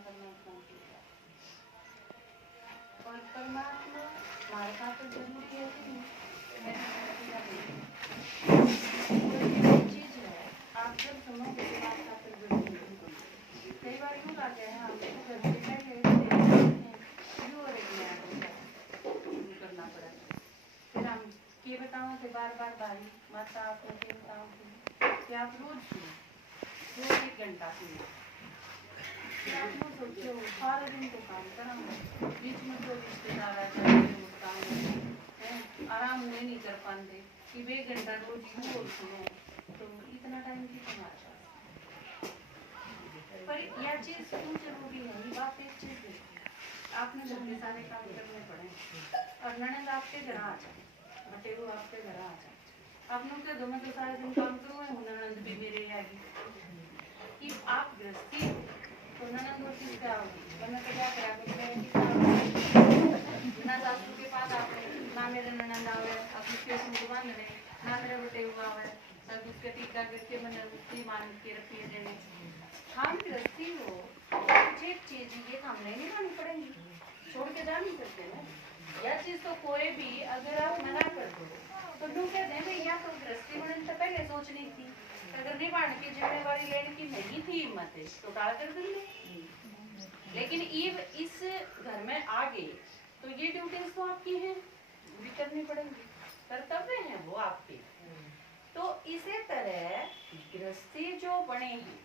करना उतना किया। और परमात्मा हमारे साथ तो जरूरी है कि चीज है। आप जब समझोगे तो आप खातिर जरूरी है। कई बार यूँ लाते हैं हम घर से पहले करना पड़ा। फिर हम ये बताओ कि बार बार भाई माता आपको ये बताओ कि आप रोज सुनो, रोज 1 घंटा सुनो। आप वो सोचो सारा दिन तो काम कराऊंगा, बीच में तो रिश्तेदार आ जाएंगे, आराम हुए नहीं कर पाते कि 1 घंटा रोज यूँ सुनो, तो इतना टाइम की तुम्हारे पास। पर यह चीज क्यों जरूरी है, ये बात एक चीज है, आपने घर के सारे काम करने पड़े और ननद आपके घर आ जाए, बटेरू आपके घर आ जाए, आपने क्या दो मैं तो सारे दिन काम करूँ, ननद भी मेरे आएगी कि आप गृहस्थी हो तो ननद और किसका होगी, वरना तो क्या करा ना सासू के पास आप ना मेरे ननद आवे, अब उसके सूट बांध रहे ना मेरे बटेरू आवे, सब उसके टीका करके मैंने उसकी मान के रखिए देने। हम गृहस्थी हो कुछ एक चीज ये काम नहीं लानी पड़ेगी, छोड़ के जा नहीं सकते ना। यह चीज तो कोई भी अगर आप मना कर दो तो लोग कहते हैं या तो गृहस्थी बनने से पहले सोचनी थी, अगर निभाने की जिम्मेवारी लेने की नहीं थी हिम्मत तो टाल कर दी। लेकिन इस घर में आ गए तो ये ड्यूटीज तो आपकी हैं, भी करनी पड़ेंगी, कर्तव्य हैं वो आपके। तो इसी तरह गृहस्थी जो बने हैं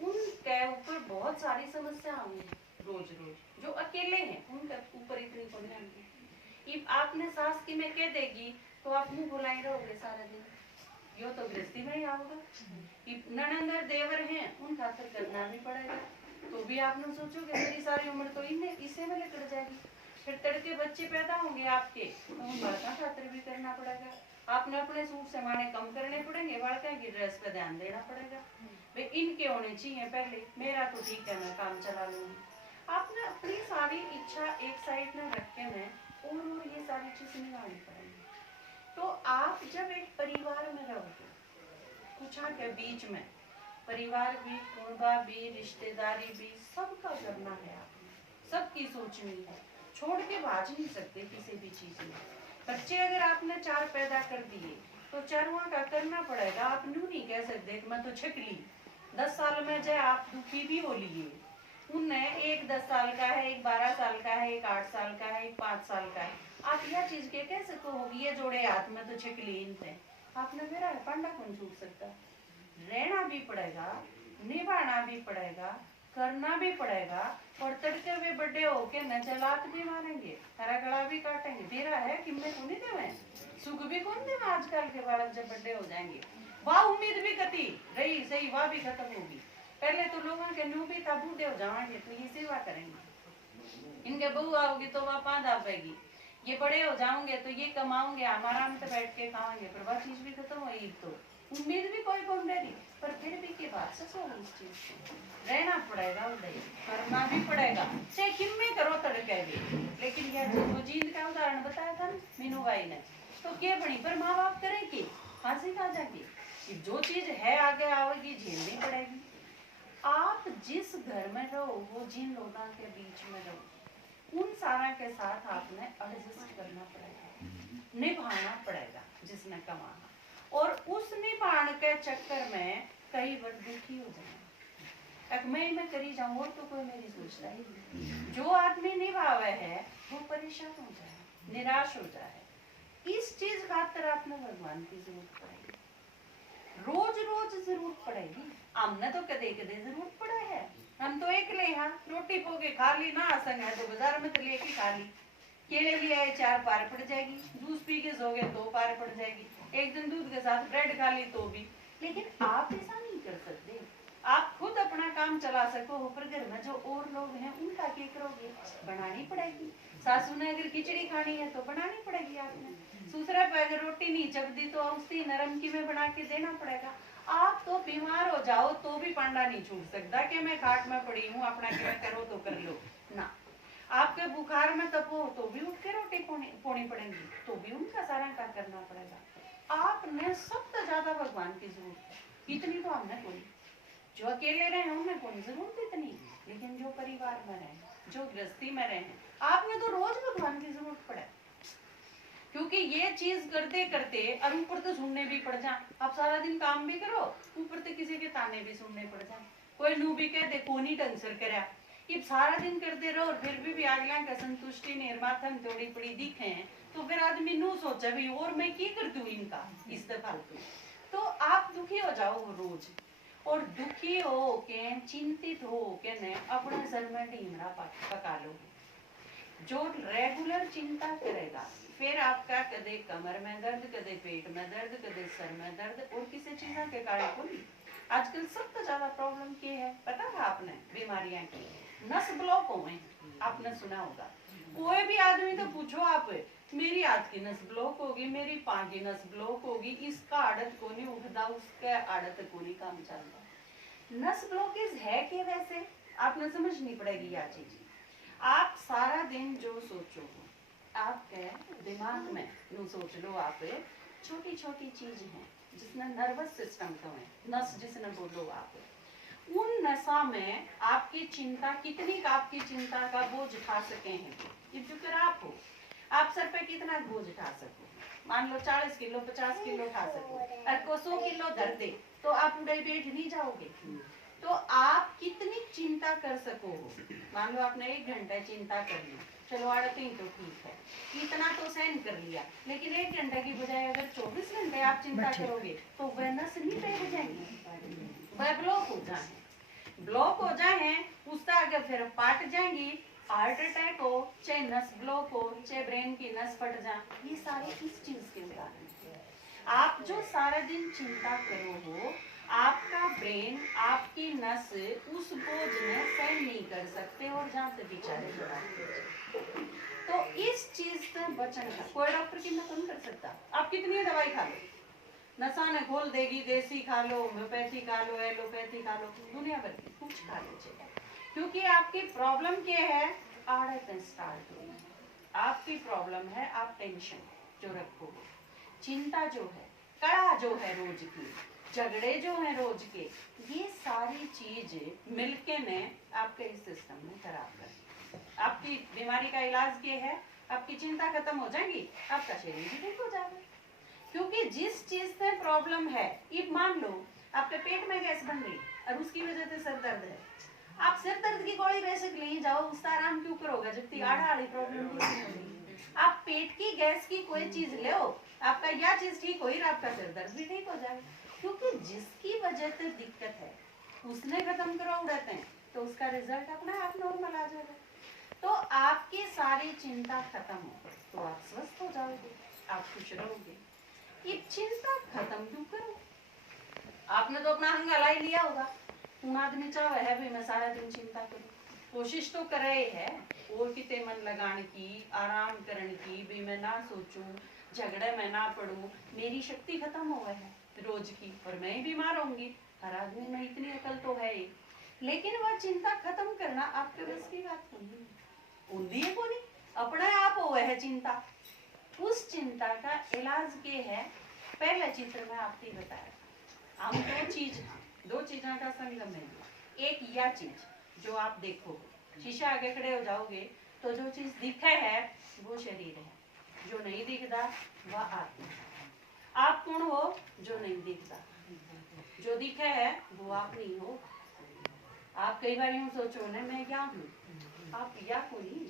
उनके ऊपर बहुत सारी समस्या होंगी रोज रोज, जो अकेले हैं उनके ऊपर इतनी को नहीं आएंगी। आपने सास की में कह देगी तो आप मुंह बुलाई रहोगे सारा दिन, यो तो गृहस्थी में ही आओगे। ननंदर देवर हैं उन खातर करना भी पड़ेगा, तो भी आपने सोचोगे मेरी सारी उम्र तो इनने इसे में निकल जाएगी। फिर तड़के बच्चे पैदा होंगे आपके तो उन बालका खातर भी करना पड़ेगा, आपने अपने सूट समाने कम करने पड़ेंगे, बालका की ड्रेस पे ध्यान देना पड़ेगा, वे इनके होने चाहिए पहले, मेरा तो ठीक है मैं काम चला लूंगी। आपने अपनी सारी इच्छा एक साइड में रख के मैं और ये सारी चीजें निभानी पड़ेंगी। तो आप जब एक परिवार में रहोगे कुछ के बीच में, परिवार भी, कुर्बा भी, रिश्तेदारी भी, सबका करना है आपने, सबकी सोचनी है, छोड़ के भाज नहीं सकते किसी भी चीज में। बच्चे अगर आपने 4 पैदा कर दिए तो 4वां का करना पड़ेगा, आप यूं नहीं कह सकते कि मैं तो छकली 10 साल में जाए आप दुखी भी हो लिए, उन्हें एक 10 साल का है, एक 12 साल का है, एक 8 साल का है, एक 5 साल का है, आप यह चीज के कैसे कहोगे ये जोड़े हाथ में तो छकली इनसे, आपने मेरा है पांडा कौन छूट सकता। रहना भी पड़ेगा, निभाना भी पड़ेगा, करना भी पड़ेगा, और तड़के वे बड़े होके न चलाक भी मारेंगे, हरा गला भी काटेंगे, तेरा है कि मैं नहीं देवे, सुख भी कौन देवा। आजकल के बालक जब बड़े हो जाएंगे वाह उम्मीद भी कती रही सही वाह भी खत्म होगी। पहले तो लोगों के न्यू भी था बूढ़े हो जाएंगे तो ये सेवा करेंगे, इनके बहू आओगी तो वह पाँच आएगी, ये बड़े हो जाओगे तो ये कमाओगे, हम आराम से बैठ के खाओगे, पर वह चीज भी खत्म होगी, तो उम्मीद भी कोई कौन रही, पर फिर भी के बाद सको इस चीज को रहना पड़ेगा, उदय करना भी पड़ेगा, चाहे किम्मे करो तड़के भी। लेकिन यह जो जींद का उदाहरण बताया था मीनू भाई ने, तो क्या बनी, पर माँ बाप करेगी फांसी खा जाएगी, जो चीज है आगे आवेगी झेलनी पड़ेगी। आप जिस घर में रहो वो जिन लोगों के बीच में रहो उन सारा के साथ आपने एडजस्ट करना पड़ेगा, निभाना पड़ेगा जिसने कमाना, और उस निभाने के चक्कर में कई बार दुखी हो जाए, मैं करी जाऊं और तो कोई मेरी सोचता ही नहीं। जो आदमी निभावे है वो परेशान हो जाए, निराश हो जाए, इस चीज खातर आपने भगवान की जरूरत पड़ेगी, रोज रोज जरूरत पड़ेगी। हमने तो कदे कदे जरूरत पड़ा है, हम तो एक ले हाँ रोटी पोगे खा ली ना, आसन है तो बाजार में तो लेके खा ली, केले लिए आए 4 पार पड़ जाएगी, जूस पी के सोगे 2 पार पड़ जाएगी, एक दिन दूध के साथ ब्रेड खा ली तो भी। लेकिन आप ऐसा नहीं कर सकते, आप खुद अपना काम चला सको, पर घर में जो और लोग हैं उनका क्या करोगे, बनानी पड़ेगी। सासू ने अगर खिचड़ी खानी है तो बनानी पड़ेगी आपने, दूसरा पे अगर रोटी नहीं चबदी तो उसकी नरम की में बना के देना पड़ेगा। आप तो बीमार हो जाओ तो भी पांडा नहीं छूट सकता कि मैं खाट में पड़ी हूँ अपना क्या करो तो कर लो ना, आपके बुखार में तपो तो भी उठ के रोटी पोनी पड़ेगी, तो भी उनका सारा काम करना पड़ेगा। आपने सबसे ज्यादा भगवान की जरूरत है, इतनी तो हमने कोई जो अकेले रहे उन्हें कोई जरूरत इतनी, लेकिन जो परिवार में रहे, जो गृहस्थी में रहे, आपने तो रोज भगवान की जरूरत पड़े, क्योंकि ये चीज करते करते और ऊपर तो सुनने भी पड़ जाए। आप सारा दिन काम भी करो, ऊपर तो किसी के ताने भी सुनने पड़ जाए, कोई नू भी कह दे कोनी ढंग से करा, ये सारा दिन करते रहो और फिर भी अगला का संतुष्टि निर्माथन थोड़ी पड़ी दिखे, तो फिर आदमी नू सोचा भी और मैं की कर दूं इनका इस फालतू। तो आप दुखी हो जाओ रोज, और दुखी हो के चिंतित हो के ने अपने सर में ढीमरा पका लो। जो रेगुलर चिंता करेगा, फिर आपका कदे कमर में दर्द, कदे पेट में दर्द, कदे सर में दर्द, और किसी चीज के कारण को नहीं। आजकल सबसे ज्यादा प्रॉब्लम क्या है पता है आपने? बीमारियां की नस ब्लॉक हो गए, आपने सुना होगा। कोई भी आदमी तो पूछो आप, मेरी हाथ की नस ब्लॉक होगी, मेरी पांव की नस ब्लॉक होगी, इसका आदत को नहीं उठता, उसका आदत को नहीं काम चलता। नस ब्लॉकेज है कि वैसे आपने समझनी पड़ेगी यह चीज। आप सारा दिन जो सोचो, आपके दिमाग में नो सोच लो, आप छोटी छोटी चीज हैं जिसने नर्वस सिस्टम को है, नस जिसने बोलो आप, उन नसा में आपकी चिंता कितनी, आपकी चिंता का बोझ उठा सके हैं। इफ यू कर आप हो, आप सर पे कितना बोझ उठा सको, मान लो 40 किलो 50 किलो उठा सको, और को 100 किलो धर दे तो आप उड़े बैठ नहीं जाओगे। तो आप कितनी चिंता कर सको, मान लो आपने 1 घंटा चिंता कर ली, चलो आड़ती तो ठीक है, इतना तो सहन कर लिया, लेकिन 1 घंटे की बजाय अगर 24 घंटे आप चिंता करोगे तो वह नस नहीं बैठ जाएंगी, वह ब्लॉक हो जाए, ब्लॉक हो जाए, उसका आगे फिर पाट जाएंगी, हार्ट अटैक हो, चाहे नस ब्लॉक हो, चाहे ब्रेन की नस फट जाए, ये सारे किस चीज के उदाहरण है। आप जो सारा दिन चिंता करो हो, आपका ब्रेन, आपकी नस उस बोझ में सहन नहीं कर सकते और जहाँ से बेचारे जुड़ा। तो इस चीज से बचना कोई डॉक्टर की मदद नहीं कर सकता। आप कितनी दवाई खा लो, नसा ने खोल देगी, देसी खा लो, होम्योपैथी खा लो, एलोपैथी खा लो, दुनिया भर की कुछ खा लीजिए, क्योंकि आपकी प्रॉब्लम क्या है? आदतें स्टार्ट हुई, आपकी प्रॉब्लम है आप टेंशन जो रखोगे, चिंता जो है, कड़ा जो है रोज की, झगड़े जो है रोज के, ये सारी चीज मिलके ने आपके इस सिस्टम में खराब कर। आपकी बीमारी का इलाज क्या है? आपकी चिंता खत्म हो जाएगी, आपका शरीर भी ठीक हो जाएगा। क्योंकि जिस चीज से प्रॉब्लम है, ये मान लो आपके पेट में गैस बन गई और उसकी वजह से सर दर्द है, आप सिर दर्द की गोली बेशक ले जाओ, उसका आराम क्यों करोगे जबकि आड़ा वाली प्रॉब्लम नहीं होगी। आप पेट की गैस की कोई चीज ले, आपका यह चीज ठीक हो, आपका सिर दर्द भी ठीक हो जाएगा, क्योंकि जिसकी वजह से दिक्कत है उसने खत्म करो उड़ाते हैं, तो उसका रिजल्ट अपना आप नॉर्मल आ जाएगा। तो आपकी सारी चिंता खत्म हो तो आप स्वस्थ हो जाओगे, आप खुश रहोगे। ये चिंता खत्म क्यों करो? आपने तो अपना हंगाला ही लिया होगा, तुम आदमी चाहे है भी मैं सारा दिन चिंता करूं, कोशिश तो कर रहे है और किते मन लगाने की, आराम करने की, भी मैं ना सोचूं, झगड़े में ना पड़ूं, मेरी शक्ति खत्म हो गई है रोज की, और मैं ही बीमार होंगी, हर आदमी में इतनी अकल तो है ही, लेकिन वह चिंता खत्म करना आपके बस की बात नहीं, उन्दी है को नहीं, अपने आप हो है चिंता। उस चिंता का इलाज के है, पहले चित्र में आपको बताया, हम दो चीजों का संगम है। एक यह चीज जो आप देखो, शीशा आगे खड़े हो जाओगे तो जो चीज दिखे है वो शरीर है, जो नहीं दिखता वह आत्मा है। आप कौन हो? जो नहीं दिखता, जो दिखे है वो आप नहीं हो। आप कई बार यूं सोचो ना मैं क्या हूँ, आप या को नहीं,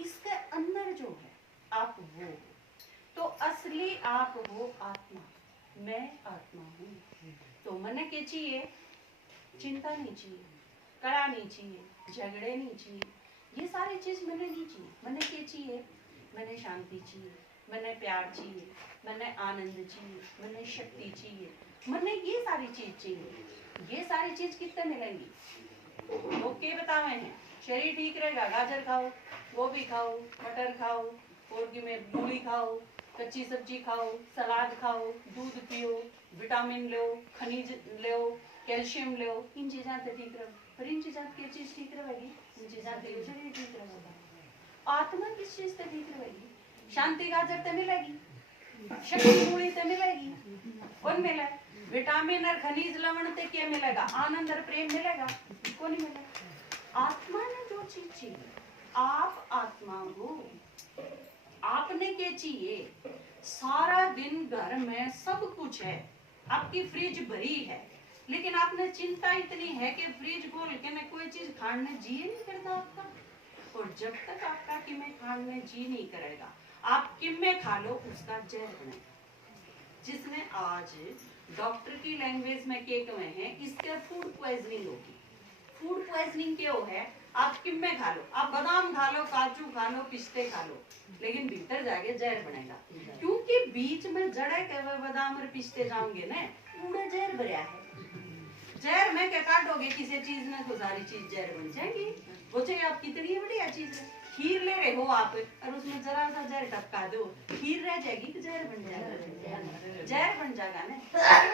इसके अंदर जो है आप वो हो। तो असली आप हो आत्मा, मैं आत्मा हूँ। तो मन के चाहिए चिंता नहीं चाहिए, कड़ा नहीं चाहिए, झगड़े नहीं चाहिए, ये सारी चीज मैंने नहीं चाहिए। मैंने क्या चाहिए? मैंने शांति चाहिए, मैंने प्यार चाहिए, मैंने आनंद चाहिए, मैंने शक्ति चाहिए, मैंने ये सारी चीज चाहिए। ये सारी चीज कितने मिलेंगी? लोग के बतावे हैं शरीर ठीक रहेगा, गाजर खाओ, गोभी खाओ, मटर खाओ, मुर्गी में मूली खाओ, कच्ची सब्जी खाओ, सलाद खाओ, दूध पियो, विटामिन लो, खनिज लो, कैल्शियम लो, इन चीज़ों से ठीक रहो। पर इन चीज़ों की चीज ठीक रहेगी, इन चीज़ों से शरीर ठीक रहेगा। आत्मा किस चीज से ठीक रहेगी? शांति गाजर से मिलेगी, शक्ति मूली से मिलेगी, कौन मिले? विटामिन और खनिज लवण से क्या मिलेगा? आनंद और प्रेम मिलेगा, कौन मिलेगा? आत्मा ने जो चीज चाहिए, आप आत्मा हो, आपने क्या चाहिए? सारा दिन घर में सब कुछ है, आपकी फ्रिज भरी है, लेकिन आपने चिंता इतनी है कि फ्रिज खोल के न कोई चीज खाने जी नहीं करता आपका। और जब तक आपका कि मैं खाने जी नहीं करेगा, आप किम्मे खा लो, उसका जहर बनेगा। जिसने आज डॉक्टर की लैंग्वेज में के कहे हैं, इसके फूड पॉइजनिंग होगी। फूड पॉइजनिंग क्यों है? आप किम्मे खा लो, आप बादाम खा लो, काजू खा लो, पिस्ते खा लो, लेकिन भीतर जाके जहर बनेगा, क्योंकि बीच में जड़े के हुए बादाम और पिस्ते जाओगे ना, पूरा जहर भरा है। जहर में क्या काटोगे किसी चीज में तो सारी चीज जहर बन जाएगी। वो चाहे आप कितनी बढ़िया चीज है, खीर ले रहे हो आप और उसमें जरा सा जहर टपका दो, खीर रह जाएगी कि जहर बन जाएगा? जहर बन जाएगा ना।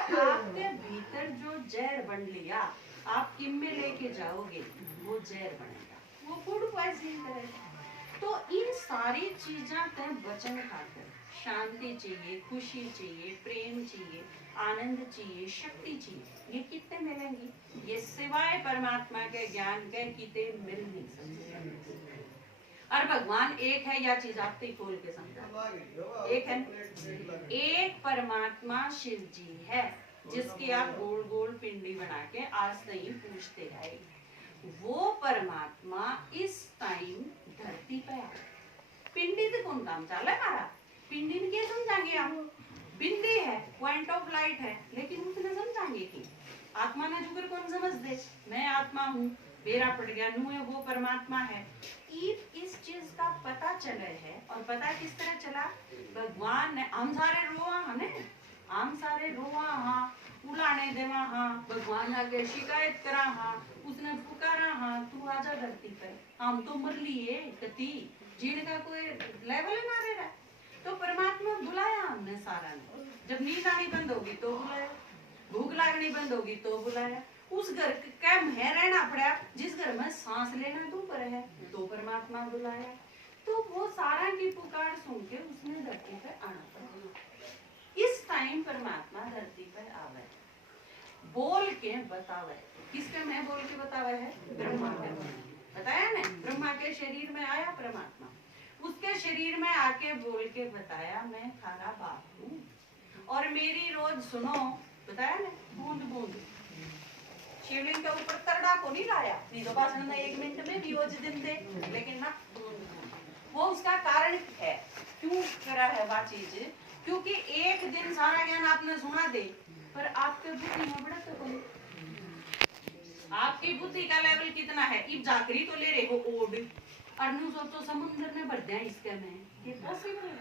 तो आपके भीतर जो जहर बन लिया, आप किम्मे लेके जाओगे, वो जहर बनेगा, वो फूड पॉइजनिंग करेगा। तो इन सारी चीजों से बचन खाकर शांति चाहिए, खुशी चाहिए, प्रेम चाहिए, आनंद चाहिए, शक्ति चाहिए, ये कितने मिलेंगी? ये सिवाय परमात्मा के ज्ञान के कितने मिल नहीं सकते। और भगवान एक है, या चीज आप ही खोल के समझा, एक है, एक परमात्मा शिव जी है, जिसकी आप गोल गोल पिंडी बना के आज नहीं पूछते रहे। वो परमात्मा इस टाइम धरती पे आया। पिंडी से कौन काम चल रहा है हमारा? पिंडी में क्या समझाएंगे हम? बिंदी है, पॉइंट ऑफ लाइट है, लेकिन उसने समझाएंगे कि आत्मा ने जुगर कौन समझ दे, मैं आत्मा हूँ, बेरा पड़ गया नू है, वो परमात्मा है। इस चीज का पता चले है, और पता किस तरह चला? भगवान ने हम सारे रोआ है, हम सारे रोआ हाँ, उलाने देवा हाँ, भगवान आके शिकायत करा हाँ, उसने पुकारा हाँ, तू आजा धरती पर, हम तो मर लिए कति, जीने का कोई लेवल ना रहा। तो परमात्मा बुलाया हमने सारा ने, जब नींद आनी बंद होगी तो बुलाया, भूख लागनी बंद होगी तो बुलाया, उस घर का मैं रहना पड़ा जिस घर में सांस लेना तो पर है, तो परमात्मा बुलाया। तो वो सारा की पुकार सुन के उसने धरती पर आना पड़ा। इस टाइम परमात्मा धरती पर आवे, बोल के बतावे। किसके मैं बोल के बतावे है? ब्रह्मा के बताया ना, ब्रह्मा के शरीर में आया परमात्मा, उसके शरीर में आके बोल के बताया मैं थारा बाप हूँ, और मेरी रोज सुनो, बताया ना, बूंद बूंद। शिवलिंग के ऊपर तरड़ा को नहीं लाया, नहीं तो भाषण में 1 मिनट में भी वो दिन दे, लेकिन ना वो उसका कारण है, क्यों करा है वह चीज, क्योंकि एक दिन सारा ज्ञान आपने सुना दे, पर आपके बुद्धि में बड़ा तो आपकी बुद्धि का लेवल कितना है? इब जाकरी तो ले रहे हो ओड, और नु सोचो समुद्र में भर दिया इसके में, ये पॉसिबल है?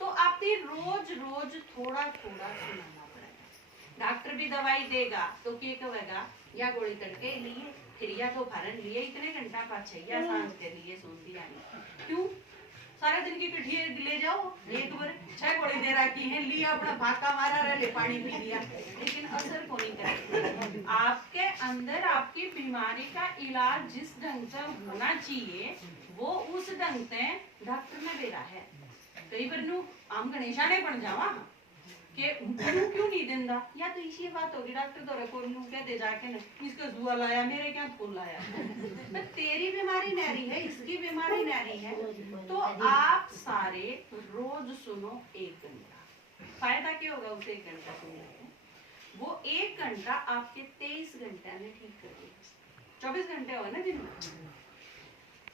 तो आपने रोज रोज थोड़ा थोड़ा सुनाना पड़ेगा। डॉक्टर भी दवाई देगा तो क्या कहेगा, या गोली करके लिए, फिर या तो भरन लिए इतने घंटा पाछे, या सांस के लिए सुन दिया नहीं, क्यों? सारे दिन की पिठिए ले जाओ, एक बार 6 गोली दे रखी है, लिया अपना भाका मारा रहे, पानी पी लिया, लेकिन असर को नहीं करेगा। आपके अंदर आपकी बीमारी का इलाज जिस ढंग से होना चाहिए, वो उस ढंग से डॉक्टर ने दे रहा है। कई बार नू हम गणेशा ने बन जावा कि क्यों नहीं देंदा, या तो इसी बात होगी, डॉक्टर तो रखो नू क्या दे जाके ना, इसका जुआ लाया, मेरे क्या फूल लाया, तेरी बीमारी नहरी है, इसकी बीमारी नहरी है। तो आप सारे रोज सुनो 1 घंटा, फायदा क्या होगा उसे 1 घंटा सुनने? वो 1 घंटा आपके 23 घंटे में ठीक कर देगा। 24 घंटे हो ना दिन में,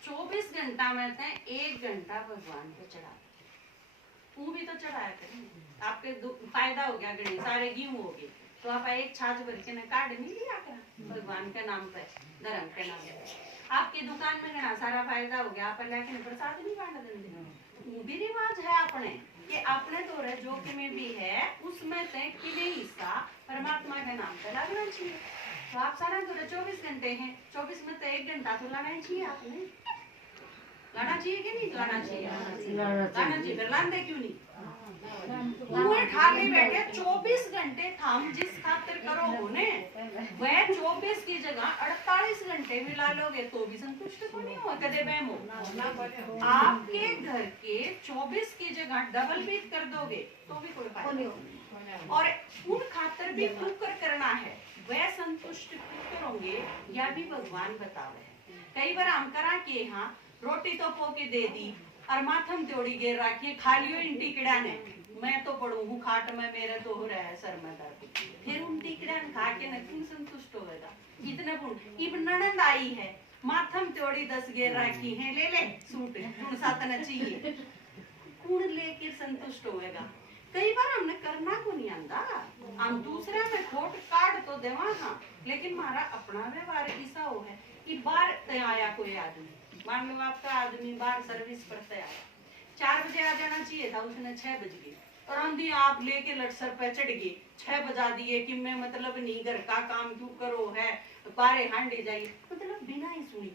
24 घंटा में से 1 घंटा भगवान को चढ़ा, वो भी तो चढ़ाया करें, आपके फायदा हो गया, गणेश सारे गेहूं हो गए, तो आप एक छाछ भर के कार्ड नहीं लिया कर भगवान के नाम पर, धर्म के नाम पर, आपकी दुकान में गणा सारा फायदा हो गया, आप लेकिन प्रसाद नहीं बांट देंगे। वो भी रिवाज है अपने, कि अपने तो जो में भी है उसमें से किले हिस्सा परमात्मा के नाम पर लगना चाहिए। तो आप सारा तो 24 घंटे हैं, 24 में तो 1 घंटा तो लाना चाहिए, आपने लाना चाहिए कि नहीं लाना चाहिए? लाना चाहिए, फिर लाते क्यों नहीं? खाली बैठे 24 घंटे थाम जिस खातिर करो होने, वह 24 की जगह 48 घंटे भी ला लोगे तो भी संतुष्ट तो नहीं हो, कदे बैम हो। आपके घर के 24 की जगह डबल भी कर दोगे तो भी कोई फायदा नहीं, और उन खातिर भी कुकर करना है, वह संतुष्ट करोगे, या भी भगवान बतावे कई बार हम करा के हाँ रोटी तो पोके दे दी और माथम त्योड़ी गेर रखी खा लियो इन टिकड़ा ने, मैं तो पड़ू हूँ खाट में, मेरे तो हो रहा है सर में दर्द, फिर उन टिकड़ा खा के न क्यों संतुष्ट होगा? इतने इब ननंद आई है, माथम त्योड़ी 10 गेर रखी है, ले ले सूट तुम साथ न चाहिए, कौन लेकर संतुष्ट होएगा? कई बार हमने करना को नहीं आंदा, हम दूसरे में खोट काट तो देवा हाँ, लेकिन हमारा अपना व्यवहार ऐसा हो है कि बाहर तय आया कोई आदमी, मान लो आपका आदमी बाहर सर्विस पर तय आया, 4 बजे आ जाना चाहिए था, उसने 6 बज गए और हम भी आप लेके लटसर पे चढ़ गए, 6 बजा दिए कि मैं मतलब नहीं घर का काम क्यों करो है, बारे हांडे जाइए, मतलब बिना ही सुनी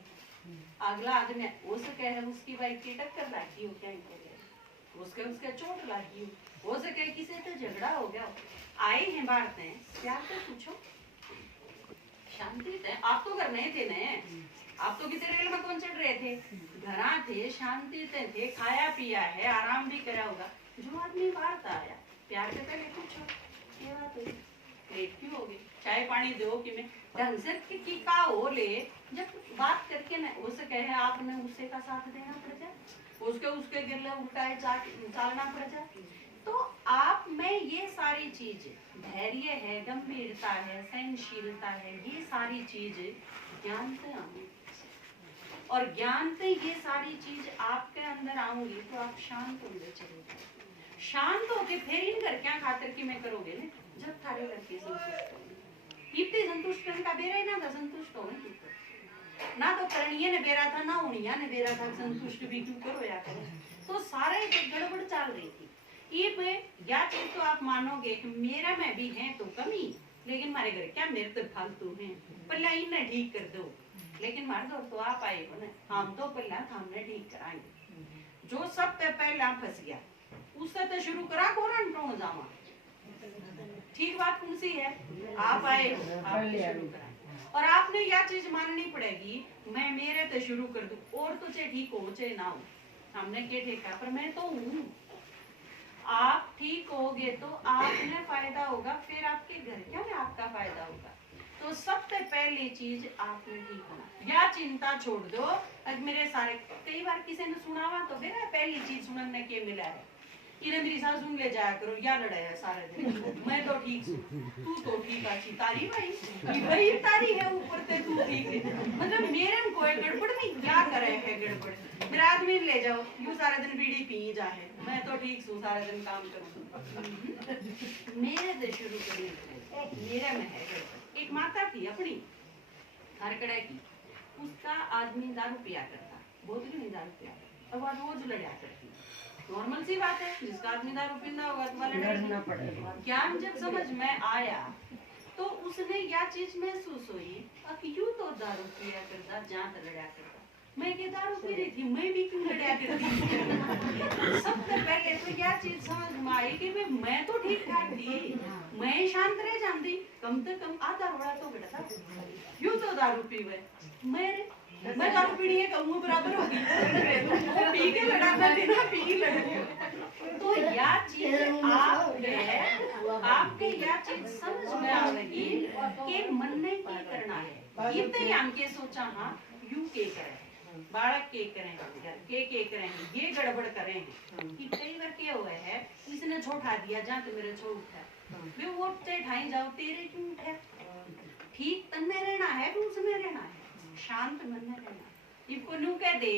अगला आदमी हो सके है उसकी बाइक की टक्कर लागी हो, क्या उसके चोट लागी हो सके किसी से झगड़ा हो गया, आए हैं बांटते हैं प्यार से पूछो, शांति से। आप तो घर नहीं थे न, आप तो किसी रेल में कौन चढ़ रहे थे, घरा थे, शांति से थे, खाया पिया है, आराम भी करा होगा। जो आदमी बाहर आया प्यार से पहले पूछो क्या बात हुई, लेट क्यों हो गई, चाय पानी दो कि मैं ढंग से की का हो ले, जब बात करके न हो सके है आपने उससे का साथ देना पड़ जाए, उसके गिरले उल्टाए चालना पड़ जाए। तो आप में ये सारी चीज धैर्य है, गंभीरता है, सहनशीलता है, ये सारी चीज ज्ञान से आऊंगी और ज्ञान से ये सारी चीज आपके अंदर आऊंगी तो आप शांत होंगे, चलेगा शांत होके फिर इन घर क्या खातर की मैं करोगे ना, जब थारे घर के संतुष्ट होंगे, इतने संतुष्ट करने का बेरा ही ना था, संतुष्ट हो ना तो करणीय ने बेरा था ना उनिया ने बेरा था, संतुष्ट भी क्यों करो या करें, तो सारे गड़बड़ चल रही थी। ये या चीज तो आप मानोगे कि मेरा में भी है तो कमी, लेकिन हमारे घर क्या मेरे तो फालतू है, पहला इन्हें ठीक कर दो, लेकिन मार दो तो आप आए हो ना, हम तो पहला हमने ठीक कराएंगे, जो सब पे पहला फंस गया उससे तो शुरू करा कोरन कौन जावा, ठीक बात कौन सी है, आप आए हो आपने शुरू करा और आपने यह चीज माननी पड़ेगी, मैं मेरे तो शुरू कर दूं और तो चाहे ठीक हो चाहे ना हो, हमने क्या ठेका पर मैं तो हूँ, आप ठीक होगे तो आपने फायदा होगा, फिर आपके घर क्या में आपका फायदा होगा। तो सबसे पहली चीज आपने ठीक होना, या चिंता छोड़ दो। अब मेरे सारे कई बार किसी ने सुना हुआ तो मेरा पहली चीज सुनने के मिला है, इन्हें मेरी सासू ले जाया करो या लड़ाया सारे दिन, मैं तो ठीक हूँ, तू तो ठीक अच्छी तारी भाई तारी है ऊपर से तू ठीक है, मतलब मेरे में कोई गड़बड़ नहीं, क्या करे है गड़बड़, मेरा आदमी ले जाओ यूं सारा दिन बीड़ी पी जाए, मैं तो ठीक हूँ सारा दिन काम करूँ, मेरे से शुरू करिए, मेरे में है गड़बड़। एक माता थी अपनी हरकड़ा की, उसका आदमी दारू पिया करता, बहुत भी नहीं दारू पिया करता, और वह रोज लड़ा करती, नॉर्मल सी बात है, जिसका आदमी दारू पीना होगा तो लड़ना पड़ेगा। ज्ञान जब समझ में आया तो उसने यह चीज महसूस हुई, अब यूं तो दारू पिया करता, जान लड़ा करता, मैं क्या दारू पी रही थी, मैं भी क्यों लड़ा करती। सबसे पहले तो यह चीज समझ में आई कि मैं तो ठीक ठाक थी, मैं शांत रह जाती, कम से कम आधा रोड़ा तो बेटा यूं तो दारू पीवे, मैं दारू पीनी है कहूँ बराबर होगी, पी के लड़ा कर देना, पी के लड़ा। तो यह चीज आपके यह चीज समझ में आवेगी कि मन ने क्या करना है, इतने हमके सोचा हाँ यू के करें, बालक के करेंगे, के करेंगे, ये गड़बड़ करेंगे, कि कई बार क्या हुआ है, इसने छोटा दिया जहाँ तो मेरे छोड़ उठा, वे वो ठाई जाओ तेरे क्यों उठे, ठीक तन्ने रहना है तो उसमें रहना है, शांत मन में रहना, इनको न्यू कह दे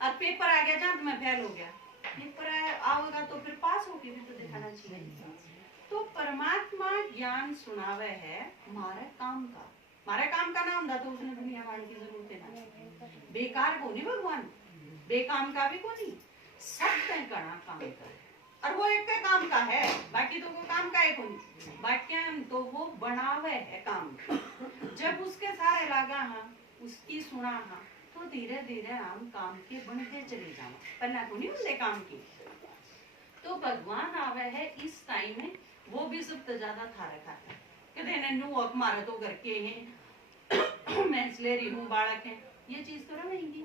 अब पेपर आ गया जहाँ मैं फेल हो गया, पेपर आओगा तो फिर पास होके भी तो दिखाना चाहिए। तो परमात्मा ज्ञान सुनावे है हमारे काम का नाम था तो उसने दुनिया वाले की जरूरत है ना, बेकार को नहीं भगवान, बेकाम का भी को नहीं, सब तय करना काम का, और वो एक काम का है, बाकी तो वो काम का एक नहीं, बाकी तो वो बनावे है काम, जब उसके सारे लगा हाँ उसकी सुना हाँ तो धीरे धीरे हम काम के बनते चले जाओ, पन्ना तो नहीं होते काम की। तो भगवान आवे है इस टाइम में, वो भी सबसे ज्यादा था रखा है, कहते हैं नु हमारे तो घर के हैं, मैं ले रही हूँ बालक है, ये चीज तो रहेगी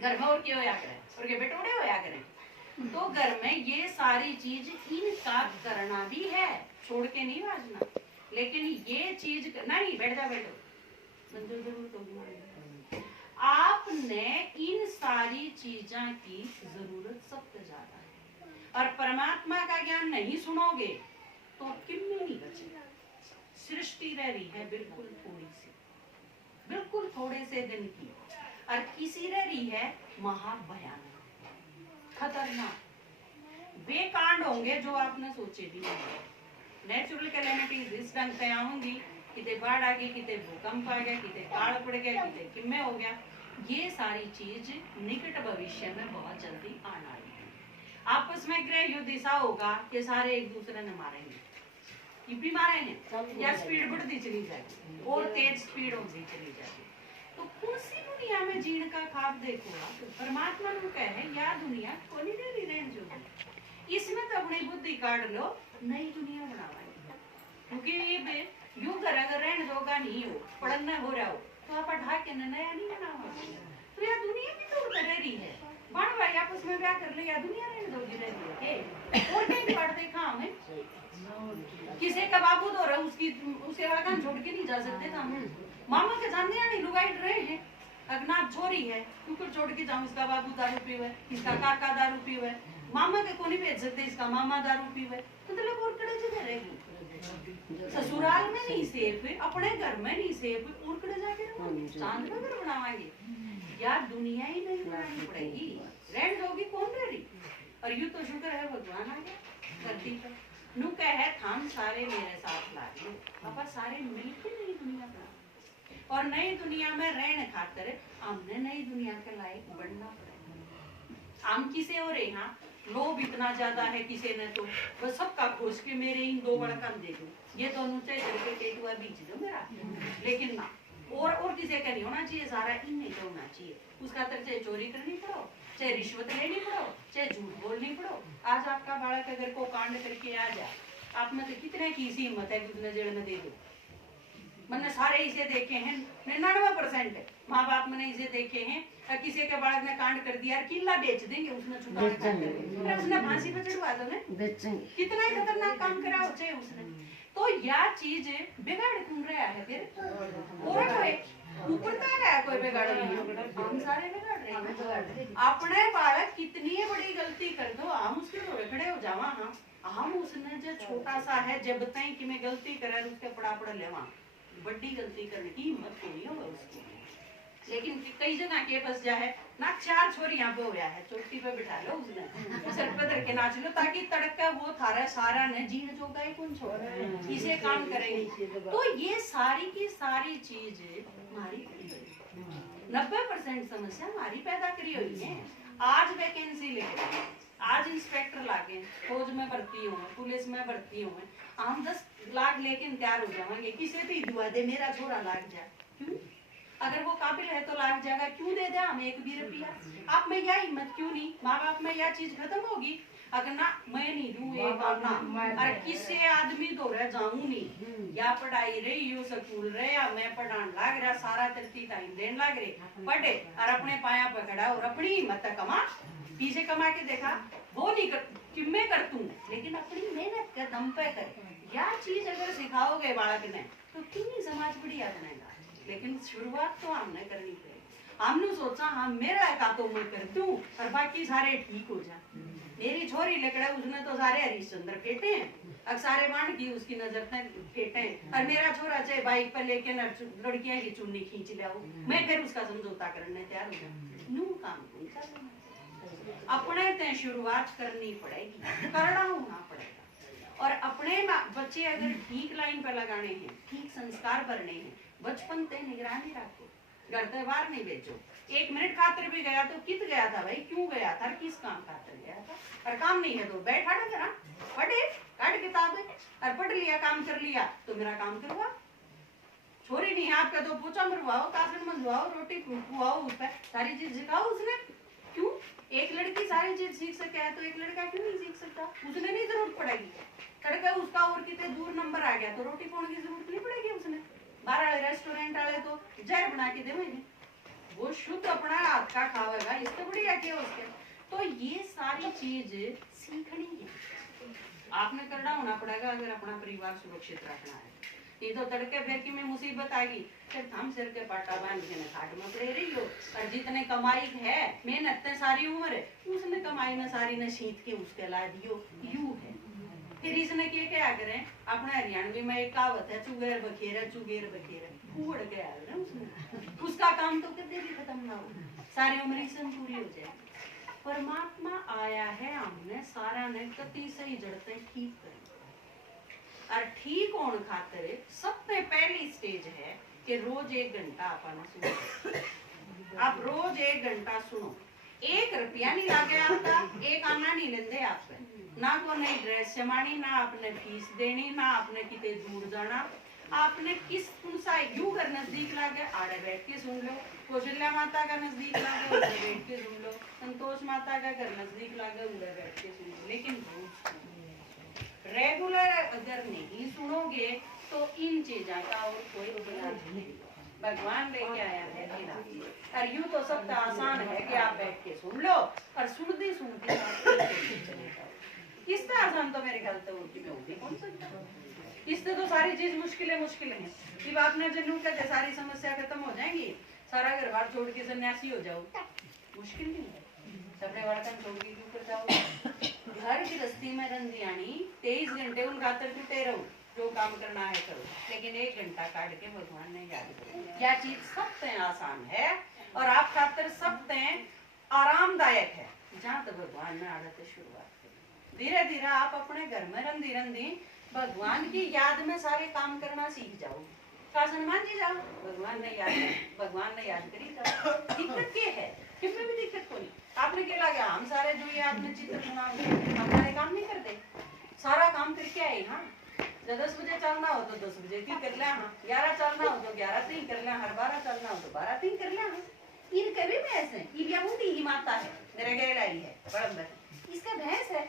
घर में, और क्या होया करे, और के बेटोड़े होया करें, तो घर में ये सारी चीज इनका करना भी है, छोड़ के नहीं बाजना, लेकिन ये चीज नहीं बैठ जा बैठो मंदिर जरूर तो आप आपने इन सारी चीजों की जरूरत सबसे ज्यादा है, और परमात्मा का ज्ञान नहीं सुनोगे तो किम्मी नहीं बचेगा। सृष्टि रह रही है बिल्कुल थोड़ी सी, बिल्कुल थोड़े से दिन की, और किसी रह रही है महाभयानक, खतरनाक। वे कांड होंगे जो आपने सोचे भी नहीं। नेचुरल कैलेमिटीज इस ढंग से आऊंगी, किते बाढ़ आ गई, किते भूकंप आ गया, किते काल पड़ गया, किते किम्मे हो गया। ये सारी चीज निकट भविष्य में बहुत जल्दी आने वाली है। आपस में गृह युद्ध ऐसा होगा कि सारे एक दूसरे ने मारेंगे, ये भी मारेंगे, या स्पीड बढ़ती चली जाएगी और तेज स्पीड होती चली जाएगी। तो कौन सी दुनिया में जीण का खाब देखो आप, परमात्मा ने कहे या दुनिया कोनी दे रही रहन जो, इसमें तो अपनी बुद्धि काट लो, नई दुनिया बनावाएंगे। क्योंकि ये युद्ध अगर रहने दोगा नहीं हो, पढ़ना हो रहा हो, तो आप ढा के नया नहीं बनाओगे। तो यह दुनिया भी तो रह रही है, बाण भाई आपस में ब्याह कर ले, या दुनिया रहने दोगी रह रही है। और क्या बात देखा हमें, किसी का बाबू तो रहा, उसके वाला छोड़ के नहीं जा सकते था हम। मामा के जानने नहीं लुगाई रहे हैं, अगनाथ छोरी है, क्योंकि छोड़ के जाऊं, इसका बाबू दारू पीवे, इसका काका दारू पीवे, मामा के को नहीं भेज सकते, इसका मामा दारू पीवे, तो मतलब और कड़े जगह रहेगी। ससुराल में नहीं सेफ, अपने घर में नहीं सेफ, और कड़े जाके चांद का घर बनावाएंगे। यार दुनिया ही नहीं बनानी पड़ेगी, रहने दोगी कौन रह रही। और यूं तो शुक्र है भगवान आ गया धरती पर, नु कहे थाम सारे मेरे साथ ला लो, पापा सारे मिलकर नई दुनिया बना, और नई दुनिया में रहने खातिर हमने नई दुनिया के लायक बनना पड़ेगा। हम किसे हो रहे यहाँ लोभ इतना ज्यादा है, किसी ने तो बस सबका खोज के मेरे इन दो बड़ा काम दे दो, ये दोनों चाहे करके टेटुआ बीच दो मेरा, लेकिन ना और किसी का नहीं होना चाहिए, सारा इनमें का होना चाहिए। उसका तर चाहे चोरी करनी पड़ो, चाहे रिश्वत लेनी पड़ो, चाहे झूठ बोलनी पड़ो। आज आपका बालक अगर को कांड करके आ जाए, आप में तो कितने की सी हिम्मत है कि उसने जेल में दे दो। मैंने सारे इसे देखे हैं, 99% माँ बाप मैंने इसे देखे हैं, किसी के बालक ने कांड कर दिया, किला बेच देंगे, उसने छुपा के उसने फांसी पे चढ़वा दो, कितना ही खतरनाक काम करा हो चाहे उसने। तो यह चीज बिगाड़ कौन रहा है फिर, और कोई ऊपर तो है कोई बिगाड़ नहीं, हम सारे बिगाड़ रहे हैं। अपने बालक कितनी बड़ी गलती कर दो, हम उसके थोड़े खड़े हो जावा, हम उसने जो छोटा सा है जब तक कि मैं गलती करे उसके पड़ा पड़ा लेवा, बड़ी गलती करने की हिम्मत थोड़ी होगा उसकी। लेकिन कई जगह के फंस जाए ना, 4 छोरी यहाँ पे हो रहा है, चोटी पे बिठा लो उसने, सर पे धर के नाच लो, ताकि तड़का वो थारा सारा ने जीण जोगा ही कौन छोड़ इसे काम करेंगे। तो ये सारी की सारी चीज हमारी 90% समस्या हमारी पैदा करी हुई है। आज वैकेंसी लेके, आज इंस्पेक्टर लागे, फौज में भर्ती हुए, पुलिस में भर्ती हुए, हम 10 लाख लेके तैयार हो जाएंगे, किसे भी दुआ दे मेरा छोरा लाग जाए, क्यों? अगर वो काबिल है तो लाग जाएगा, क्यों दे दे हम एक भी रुपया? आप में यह हिम्मत क्यों नहीं? माँ बाप में यह चीज खत्म होगी, अगर ना मैं नहीं दूं एक बार ना, अरे किसी आदमी तो रह जाऊं नहीं, या पढ़ाई रही यो स्कूल रहे, या मैं पढ़ान लाग रहा, सारा तरती टाइम देने लाग रहे, पढ़े और अपने पाया पकड़ा और अपनी हिम्मत कमा, पीछे कमा के देखा, वो नहीं कर कि मैं कर तू, लेकिन अपनी मेहनत कर, दम पे कर। यह चीज अगर सिखाओगे बालक ने तो क्यों नहीं समाज बढ़िया बनेगा। लेकिन शुरुआत तो हमने करनी पड़ेगी। हमने सोचा हम मेरा का तो मैं कर दूं और बाकी सारे ठीक हो जाए। मेरी छोरी लकड़ा, उसने तो सारे हरिश्चंद्र फेंटे हैं, अब सारे बाण की उसकी नजर तक फेंटे हैं, और मेरा छोरा चाहे बाइक पर लेके लड़कियां की चुन्नी खींच लाओ, मैं फिर उसका समझौता करने तैयार हो जाऊं। नू काम नहीं चलना, अपने ते शुरुआत करनी पड़ेगी, करना होना पड़ेगा। और अपने बच्चे अगर ठीक लाइन पर लगाने हैं, ठीक संस्कार भरने हैं, बचपन से निगरानी रखो, घर से बाहर नहीं भेजो। 1 मिनट खातिर भी गया तो कित गया था भाई, क्यों गया था, किस काम खातिर गया था, और काम नहीं है तो बैठा ना करा, पढ़े काट किताबें और पढ़ लिया, काम कर लिया तो मेरा काम करवा। छोरी नहीं आपका तो पोछा मरवाओ, कासन मंजवाओ, रोटी खुआओ, उस पर सारी चीज सिखाओ उसने। क्यों? एक लड़की सारी चीज सीख सके है तो एक लड़का क्यों नहीं सीख सकता? उसने नहीं जरूरत पड़ेगी, तड़का उसका और कितने दूर नंबर आ गया तो रोटी पाने की जरूरत नहीं पड़ेगी उसने। बाहर वाले रेस्टोरेंट वाले तो जहर बना के देंगे, वो शुद्ध अपना हाथ का खावेगा, इससे बढ़िया क्या उसके। तो ये सारी चीज सीखनी है, आपने करना होना पड़ेगा अगर अपना परिवार सुरक्षित रखना है। ये तो तड़के फिर की में मुसीबत आ गई, फिर हम सिर के पाटा बांध के खाट में पड़े रही हो। और जितने कमाई है मेहनत सारी उम्र है, उसने कमाई में सारी ने शीत के उसके ला दियो, यू है। फिर इसने क्या करें, अपने हरियाणवी में एक कहावत है, चुगेर बखेरा चुगेर बखेरा, उड़ गया है उसने। उसका काम तो कभी भी खत्म ना हो, सारी उम्र इसमें पूरी हो जाए। परमात्मा आया है हमने सारा ने कति सही जड़ते ठीक करें। और ठीक होने खातिर सबसे पहली स्टेज है कि रोज 1 घंटा अपना सुनो। आप रोज 1 घंटा सुनो, 1 रुपया नहीं लागे आपका, 1 आना नहीं लेंदे आप पे, ना को नई ड्रेस जमानी, ना आपने फीस देनी, ना आपने किते दूर जाना। आपने किस सा यू कर नजदीक लागे आड़े बैठ के सुन लो, कौशल्या माता का नजदीक लागे उधर बैठ के सुन लो, संतोष माता का घर नजदीक लागे उधर बैठ के सुन लो। लेकिन रेगुलर अगर नहीं सुनोगे तो इन चीजों का और कोई उपयोग नहीं। भगवान लेके आया है इलाज, और यूं तो सब आसान है कि आप बैठ के सुन लो और सुनते सुनते इससे आसान तो मेरे ख्याल से उनकी में होगी कौन सकता। इससे तो सारी चीज मुश्किल है। जब आपने जनू कहते सारी समस्या खत्म हो जाएंगी, सारा घर बार छोड़ के सन्यासी हो जाओ, मुश्किल नहीं है। सबने वाला काम छोड़ के क्यों कर जाओ। घर की रस्ती में रंधियानी 23 घंटे उन रातर टूटे रहो, जो काम करना है करो, लेकिन 1 घंटा काट के भगवान ने याद करो। क्या चीज सबसे आसान है और आप खातर सबसे आरामदायक है, जहाँ तक भगवान ने आदत शुरुआत करी। धीरे धीरे आप अपने घर में रंधी रंधी भगवान की याद में सारे काम करना सीख जाओ। हनुमान जी जाओ, भगवान ने याद करी। दिक्कत क्या है, किसमें भी दिक्कत को नहीं। आपने क्या लगा हम सारे जो ये आपने चित्र बनाओगे हम सारे काम नहीं करते, सारा काम करके आए। हाँ, जब 10 बजे चलना हो तो 10 बजे की कर लिया, हाँ 11 चलना हो तो 11 तीन कर लिया, हर 12 चलना हो तो 12 तीन कर लिया। इन कभी में ऐसे ही माता है, मेरे गैर आई है बड़म्बर, इसका भैंस है,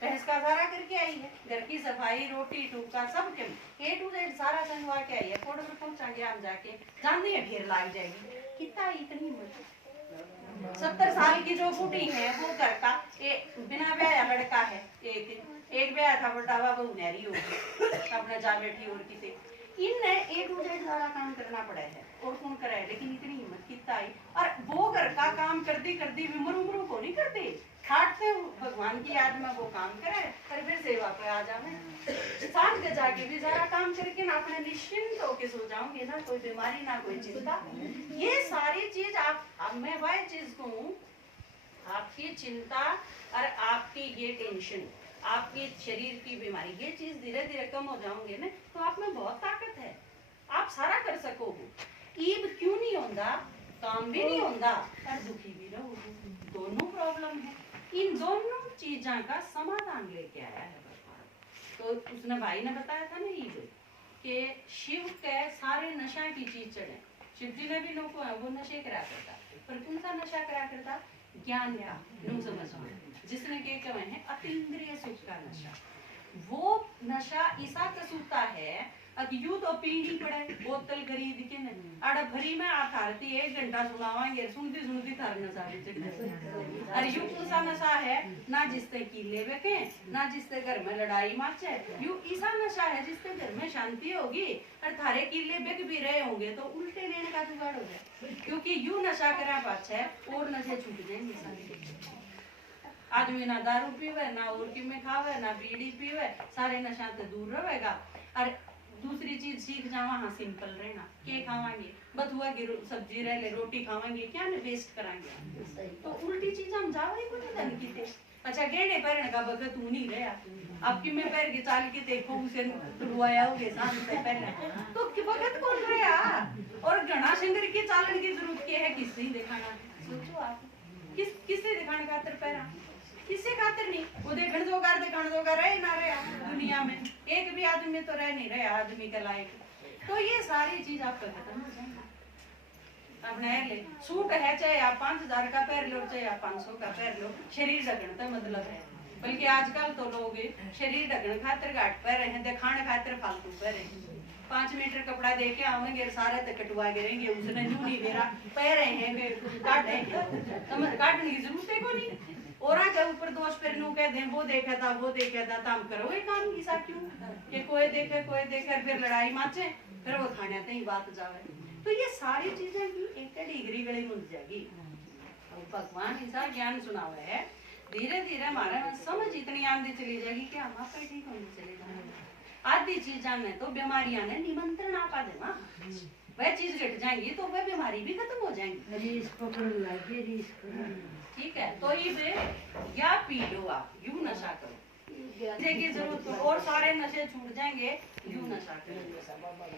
भैंस का सारा करके आई है, घर की सफाई रोटी टूका सब के A to Z सारा संगवा के आई है। फोटो में पहुंचाएंगे हम जाके, जानते हैं ढेर लाग जाएगी। कितना इतनी 70 साल की जो बूढ़ी है वो घर का बिना ब्याह लड़का है, एक ब्याह था बटावा वो नहरी होगी अपने जा बैठी और किसी इनने A to Z सारा काम करना पड़ा है और कौन करे, लेकिन इतनी हिम्मत कितना आई। और वो घर का काम करती करती विमरू को नहीं करते, खाट से भगवान की याद में वो काम करे और फिर सेवा पे आ जावे। सांझ के जाके भी सारा काम करके ना अपने निश्चिंत होके सो जाओगे, ना कोई बीमारी ना कोई चिंता। ये सारी चीज आप मैं वह चीज कहूँ, आपकी चिंता और आपकी ये टेंशन, आपके शरीर की बीमारी, ये चीज धीरे धीरे कम हो जाओगे ना तो आप में बहुत ताकत है, आप सारा कर सकोगे। ईब क्यों नहीं होता, काम भी नहीं होता और दुखी भी रहोगे, दोनों प्रॉब्लम है। इन दोनों चीजों का समाधान लेके आया है भगवान। तो उसने भाई ने बताया था ना ईब कि शिव के सारे नशा की चीज चढ़े, शिव जी ने भी लोगों है वो नशे करा करता, पर कौन सा नशा करा करता, ज्ञान का यूं समझो, जिसने के कहे हैं अतीन्द्रिय सुख का नशा। वो नशा ऐसा कसूता है अब यूं तो पीड़ी पड़े बोतल खरीद के न आड़ा भरी में आथारती 1 घंटा सुनावांगे सुनती सुनती थार नशा भी अरे यूं कौन नशा है ना जिससे कीले बेके ना जिससे घर में लड़ाई माचे, यूं ऐसा नशा है जिससे घर में शांति होगी और थारे कीले बेक भी रहे होंगे तो उल्टे लेने का जुगाड़ हो जाए, क्योंकि यूं नशा करा पाछे और नशे छूट जाएंगे सारे। आदमी ना दारू पीवे ना और की में खावे ना बीड़ी पीवे, सारे नशा से दूर रहेगा। और दूसरी चीज सीख जावा, हाँ सिंपल रहना, के खावांगे बथुआ की सब्जी रह ले रोटी खावांगे क्या ना वेस्ट करांगे, तो उल्टी चीज हम जावा ही को नहीं कीते। अच्छा गहने पहनने का बगत तू नहीं रहा, आपकी में पैर के चाल के देखो उसे रुआया होगे सामने से पहले तो बगत कौन रहा। और घना शंकर की चालन की जरूरत क्या है, किससे ही दिखाना, सोचो आप किससे दिखाने खातिर पैरा, किससे खातिर नहीं। वो देखण जोगार रहे ना रहे दुनिया में, एक भी आदमी तो रह नहीं रहे आदमी के लायक। तो ये सारी चीज आपका खत्म हो जाएगी। अब ले सूट है चाहे आप 5000 का पहन लो चाहे आप 500 का पहन लो, शरीर ढकने का मतलब है। बल्कि आजकल तो लोग शरीर ढकने खातिर घाट पहन रहे हैं, दिखाने खातिर फालतू पहन रहे हैं। 5 मीटर कपड़ा दे के आवेंगे सारे तक कटवा गिरेंगे, उसने यूं नहीं दे रहा पह रहे हैं काटने की जरूरत है को नहीं। और के ऊपर दोष फिर नू कह दे वो देखा था हम करोगे काम की सा क्यों कि कोई देखे फिर लड़ाई माचे फिर वो खाने ही बात जावे। तो ये सारी चीजें की एक डिग्री गली मुझ जाएगी। भगवान ऐसा ज्ञान सुनावे है, धीरे धीरे हमारे में समझ इतनी आंधी चली जाएगी कि हम आप ठीक होने चले जाएंगे। आधी चीजा में तो बीमारियां ने निमंत्रण आपा देना, वह चीज घट जाएंगी तो वह बीमारी भी खत्म हो जाएंगी। ठीक है, तो ये या पी लो आप, यूं नशा करो, की जरूरत और सारे नशे छूट जाएंगे, यूं नशा करो।